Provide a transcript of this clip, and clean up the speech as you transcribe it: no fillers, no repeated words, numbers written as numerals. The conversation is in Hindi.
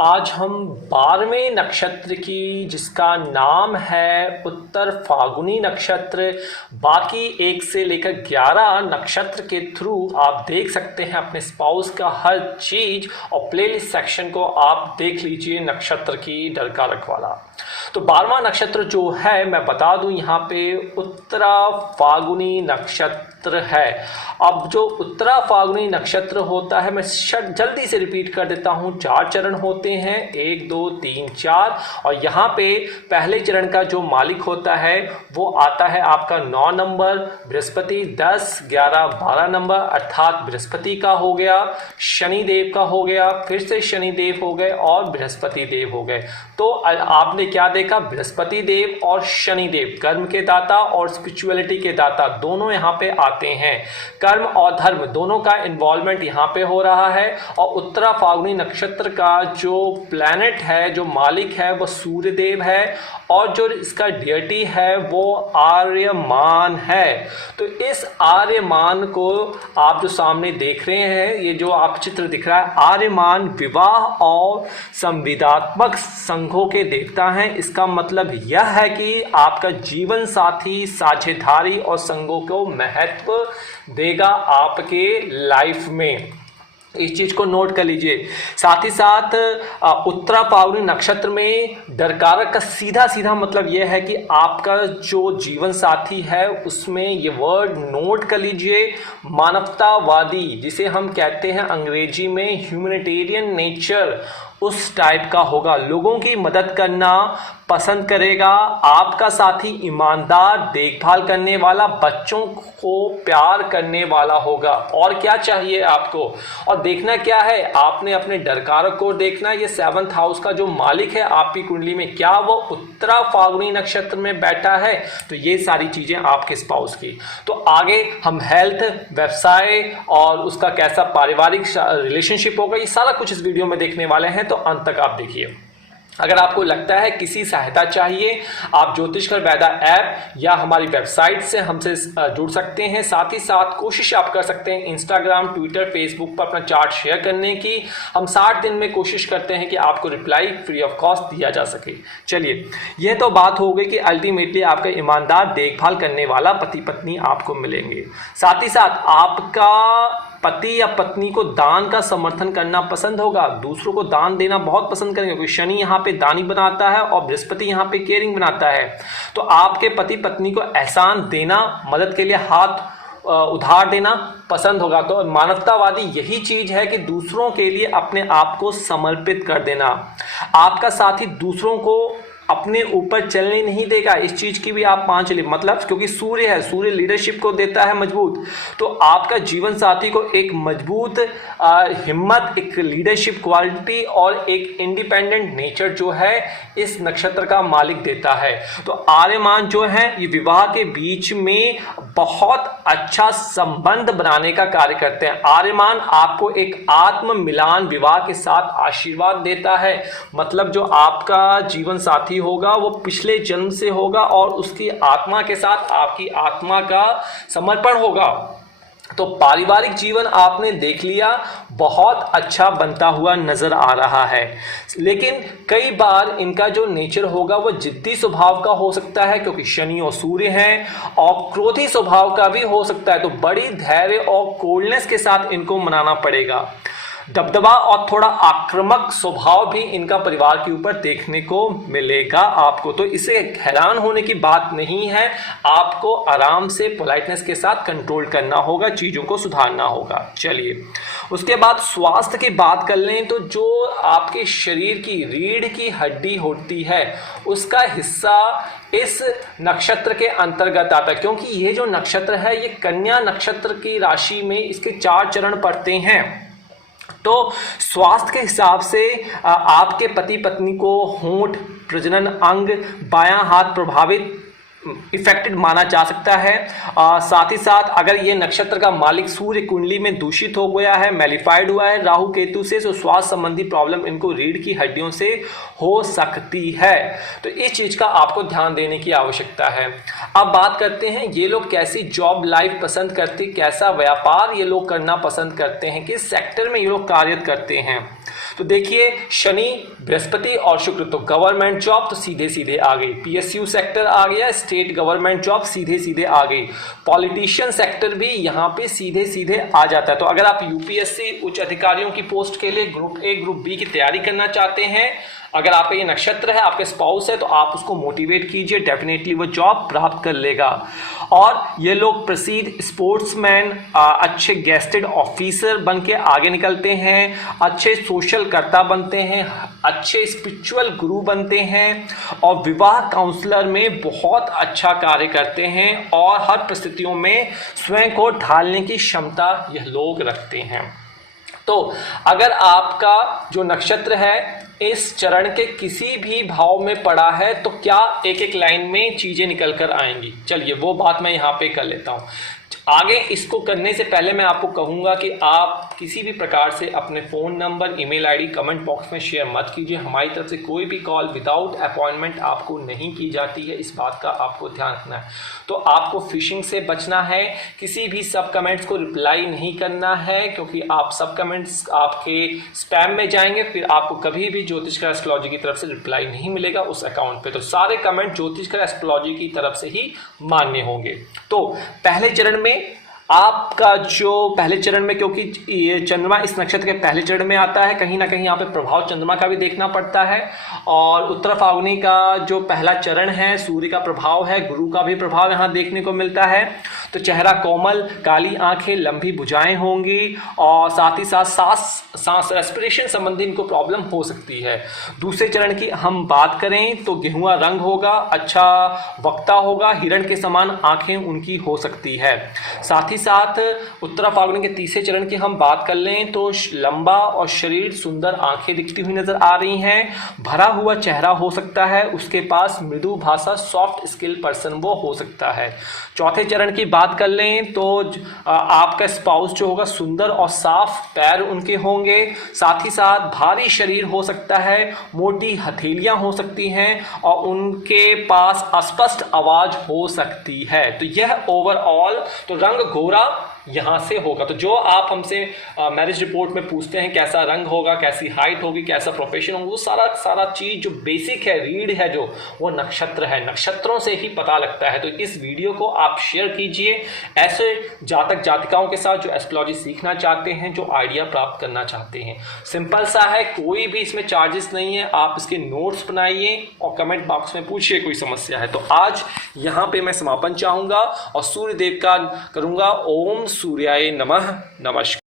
आज हम 12वें नक्षत्र की, जिसका नाम है उत्तर फाल्गुनी नक्षत्र, बाकी 1 से लेकर 11 नक्षत्र के थ्रू आप देख सकते हैं अपने स्पाउस का हर चीज। और प्लेलिस्ट सेक्शन को आप देख लीजिए नक्षत्र की डरकारक वाला। तो 12वां नक्षत्र जो है मैं बता दूं यहाँ पे उत्तरा फाल्गुनी नक्षत्र है। अब जो उत्तरा फाल्गुनी नक्षत्र होता है, मैं जल्दी से रिपीट कर देता हूँ, 4 चरण होते हैं, 1 2 3 4। और यहाँ पे पहले चरण का जो मालिक होता है वो आता है आपका 9 नंबर बृहस्पति, 10 11 12 नंबर अर्थात बृहस्पति का हो गया, शनि देव का हो गया, फिर से शनि देव हो गए और बृहस्पति देव हो गए। तो आपने क्या देखा, बृहस्पति देव और शनि देव कर्म के दाता और स्पिरिचुअलिटी के दाता दोनों यहाँ पे आते हैं। कर्म और धर्म दोनों का इन्वॉल्वमेंट यहाँ पे हो रहा है। और उत्तरा फाल्गुनी नक्षत्र का जो प्लैनेट है, जो मालिक है, वो सूर्य देव है और जो इसका डियटी है वो आर्यमान है। तो इस आर्यमान को आप जो सामने देख रहे हैं, ये जो आप चित्र दिख रहा है, आर्यमान विवाह और संविदात्मक संघों के देवता हैं। इसका मतलब यह है कि आपका जीवन साथी, साझेदारी और संघों को महत्व देगा आपके लाइफ में। इस चीज को नोट कर लीजिए। साथ ही साथ उत्तरा फाल्गुनी नक्षत्र में डरकारक का सीधा सीधा मतलब यह है कि आपका जो जीवन साथी है उसमें ये वर्ड नोट कर लीजिए, मानवतावादी, जिसे हम कहते हैं अंग्रेजी में ह्यूमैनिटेरियन नेचर, उस टाइप का होगा। लोगों की मदद करना पसंद करेगा। आपका साथी ईमानदार, देखभाल करने वाला, बच्चों को प्यार करने वाला होगा। और क्या चाहिए आपको, और देखना क्या है, आपने अपने डरकारक को देखना। ये 7th हाउस का जो मालिक है आपकी कुंडली में, क्या वो उत्तरा फाल्गुनी नक्षत्र में बैठा है, तो ये सारी चीजें आपके स्पाउस की। तो आगे हम हेल्थ, व्यवसाय और उसका कैसा पारिवारिक रिलेशनशिप होगा, ये सारा कुछ इस वीडियो में देखने वाले हैं। तो अंत तक आप देखिए। अगर आपको लगता है किसी सहायता चाहिए, आप ज्योतिषकर वैदा ऐप या हमारी वेबसाइट से हमसे जुड़ सकते हैं। साथ ही साथ कोशिश आप कर सकते हैं इंस्टाग्राम, ट्विटर, फेसबुक पर अपना चार्ट शेयर करने की। हम 60 दिन में कोशिश करते हैं कि आपको रिप्लाई फ्री ऑफ कॉस्ट दिया जा सके। चलिए, यह तो बात हो गई कि अल्टीमेटली आपका ईमानदार, देखभाल करने वाला पति पत्नी आपको मिलेंगे। साथ ही साथ आपका पति या पत्नी को दान का समर्थन करना पसंद होगा, दूसरों को दान देना बहुत पसंद करेंगे, क्योंकि शनि यहाँ पे दानी बनाता है और बृहस्पति यहाँ पे केयरिंग बनाता है। तो आपके पति पत्नी को एहसान देना, मदद के लिए हाथ उधार देना पसंद होगा। तो मानवतावादी यही चीज है कि दूसरों के लिए अपने आप को समर्पित कर देना। आपका साथी दूसरों को अपने ऊपर चलने नहीं देगा, इस चीज की भी आप मान चलिए। मतलब क्योंकि सूर्य है, सूर्य लीडरशिप को देता है मजबूत, तो आपका जीवन साथी को एक मजबूत हिम्मत, एक लीडरशिप क्वालिटी और एक इंडिपेंडेंट नेचर जो है इस नक्षत्र का मालिक देता है। तो आर्यमान जो है ये विवाह के बीच में बहुत अच्छा संबंध बनाने का कार्य करते हैं। आर्यमान आपको एक आत्म मिलान विवाह के साथ आशीर्वाद देता है। मतलब जो आपका जीवन साथी होगा वो पिछले जन्म से होगा और उसकी आत्मा के साथ आपकी आत्मा का समर्पण होगा। तो पारिवारिक जीवन आपने देख लिया, बहुत अच्छा बनता हुआ नजर आ रहा है। लेकिन कई बार इनका जो नेचर होगा वो जिद्दी स्वभाव का हो सकता है, क्योंकि शनि और सूर्य हैं, और क्रोधी स्वभाव का भी हो सकता है। तो बड़ी धैर्य और कोल्डनेस के साथ इनको मनाना पड़ेगा। दबदबा और थोड़ा आक्रामक स्वभाव भी इनका परिवार के ऊपर देखने को मिलेगा आपको। तो इसे हैरान होने की बात नहीं है, आपको आराम से पोलाइटनेस के साथ कंट्रोल करना होगा, चीज़ों को सुधारना होगा। चलिए, उसके बाद स्वास्थ्य की बात कर लें तो जो आपके शरीर की रीढ़ की हड्डी होती है उसका हिस्सा इस नक्षत्र के अंतर्गत आता है, क्योंकि ये जो नक्षत्र है ये कन्या नक्षत्र की राशि में इसके 4 चरण पड़ते हैं। तो स्वास्थ्य के हिसाब से आपके पति पत्नी को होंठ, प्रजनन अंग, बायां हाथ प्रभावित इफेक्टेड माना जा सकता है। साथ ही साथ अगर ये नक्षत्र का मालिक सूर्य कुंडली में दूषित हो गया है, मैलिफाइड हुआ है राहु केतु से, तो स्वास्थ्य संबंधी प्रॉब्लम इनको रीढ़ की हड्डियों से हो सकती है। तो इस चीज का आपको ध्यान देने की आवश्यकता है। अब बात करते हैं ये लोग कैसी जॉब लाइफ पसंद करते, कैसा व्यापार ये लोग करना पसंद करते हैं, किस सेक्टर में ये लोग कार्यरत करते हैं। तो देखिए शनि, बृहस्पति और शुक्र, तो गवर्नमेंट जॉब तो सीधे सीधे आ गई, पीएसयू सेक्टर आ गया, स्टेट गवर्नमेंट जॉब सीधे सीधे आ गई, पॉलिटिशियन सेक्टर भी यहाँ पे सीधे सीधे आ जाता है। तो अगर आप यूपीएससी उच्च अधिकारियों की पोस्ट के लिए ग्रुप ए ग्रुप बी की तैयारी करना चाहते हैं, अगर आपका ये नक्षत्र है, आपके स्पाउस है, तो आप उसको मोटिवेट कीजिए, डेफिनेटली वो जॉब प्राप्त कर लेगा। और ये लोग प्रसिद्ध स्पोर्ट्समैन, अच्छे गेस्टेड ऑफिसर बन के आगे निकलते हैं, अच्छे सोशल कर्ता बनते हैं, अच्छे स्पिरिचुअल गुरु बनते हैं और विवाह काउंसलर में बहुत अच्छा कार्य करते हैं और हर परिस्थितियों में स्वयं को ढालने की क्षमता यह लोग रखते हैं। तो अगर आपका जो नक्षत्र है इस चरण के किसी भी भाव में पड़ा है तो क्या एक एक लाइन में चीजें निकल कर आएंगी, चलिए वो बात मैं यहाँ पे कर लेता हूँ। आगे इसको करने से पहले मैं आपको कहूँगा कि आप किसी भी प्रकार से अपने phone number, email ID comment box में शेयर मत कीजिए। हमारी तरफ से कोई भी कॉल विदाउट अपॉइंटमेंट आपको नहीं की जाती है, इस बात का आपको ध्यान रखना है। तो आपको फिशिंग से बचना है, किसी भी सब कमेंट्स को रिप्लाई नहीं करना है, क्योंकि आप सब कमेंट्स आपके स्पैम में जाएंगे, फिर आपको कभी भी ज्योतिष का एस्ट्रोलॉजी की तरफ से रिप्लाई नहीं मिलेगा उस अकाउंट पे। तो सारे कमेंट ज्योतिष का एस्ट्रोलॉजी की तरफ से ही मान्य होंगे। तो पहले चरण में आपका जो पहले चरण में, क्योंकि ये चंद्रमा इस नक्षत्र के पहले चरण में आता है, कहीं ना कहीं यहाँ पे प्रभाव चंद्रमा का भी देखना पड़ता है। और उत्तर फाल्गुनी का जो पहला चरण है, सूर्य का प्रभाव है, गुरु का भी प्रभाव यहाँ देखने को मिलता है। तो चेहरा कोमल, काली आंखें, लंबी भुजाएं होंगी और साथ ही साथ सांस रेस्पिरेशन संबंधी इनको प्रॉब्लम हो सकती है। दूसरे चरण की हम बात करें तो गेहुआ रंग होगा, अच्छा वक्ता होगा, हिरण के समान आंखें उनकी हो सकती है। साथ ही साथ उत्तरा फाल्गुनी के तीसरे चरण की हम बात कर लें तो लंबा और शरीर, सुंदर आंखें दिखती हुई नजर आ रही हैं, भरा हुआ चेहरा हो सकता है, उसके पास मृदु भाषा, सॉफ्ट स्किल पर्सन वो हो सकता है। चौथे चरण की बात कर लें तो आपका स्पाउस जो होगा सुंदर और साफ पैर उनके होंगे, साथ ही साथ भारी शरीर हो सकता है, मोटी हथेलियां हो सकती हैं और उनके पास अस्पष्ट आवाज हो सकती है। तो यह ओवरऑल तो रंग गोरा यहाँ से होगा। तो जो आप हमसे मैरिज रिपोर्ट में पूछते हैं कैसा रंग होगा, कैसी हाइट होगी, कैसा प्रोफेशन होगा, वो सारा चीज जो बेसिक है, रीड है जो, वो नक्षत्र है, नक्षत्रों से ही पता लगता है। तो इस वीडियो को आप शेयर कीजिए ऐसे जातक जातिकाओं के साथ जो एस्ट्रोलॉजी सीखना चाहते हैं, जो आइडिया प्राप्त करना चाहते हैं। सिंपल सा है, कोई भी इसमें चार्जेस नहीं है। आप इसके नोट्स बनाइए और कमेंट बॉक्स में पूछिए कोई समस्या है। तो आज यहाँ पे मैं समापन चाहूंगा और सूर्य देव का करूंगा ओम सूर्याय नमः। नमस्कार।